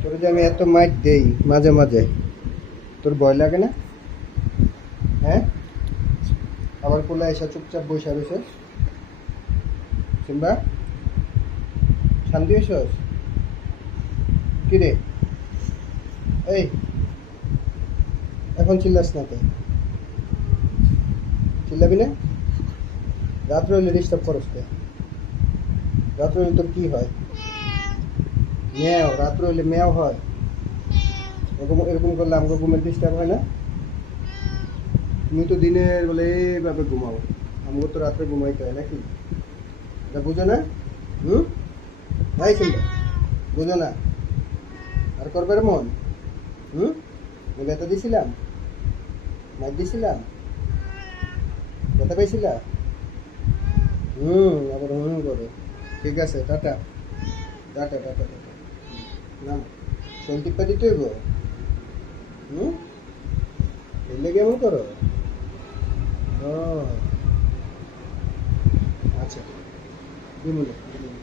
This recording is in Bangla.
তোর যে আমি এত মাইট দেই মাঝে মাঝে, তোর ভয় লাগে না? হ্যাঁ, আবার কোলে এসে চুপচাপ বসে রয়েছে। সিম্বা, শান্তি হয়েছস? কি রে, এই এখন চিল্লাস না কে? চিল্লাবি না? রাত্রে হইলে ডিস্টার্ব করস কে? রাত্রে হইলে তোর কি হয়? ম্যাও, রাত্রে হইলে ম্যাও হয়? এরকম এরকম করলে আমাকে ঘুমের ডিস্টার্ব হয় না? তুমি তো দিনের বলে এইভাবে ঘুমাও, আমাকে তো রাত্রে ঘুমাইতে হয় নাকি? এটা বুঝো না? হুম, তাই শুনবে, বুঝো না? আর করবে মন? হুম, ব্যথা দিছিলাম, মাইক দিছিলাম, ব্যথা পাইছিলা? আবার করো। ঠিক আছে, টাটা টাটা টাটা টাটা। নাম, শোল টিপ্পা দিতে হইব? হুম, এলে কেমন করো? ও আচ্ছা, দিমুনে দিমুনে।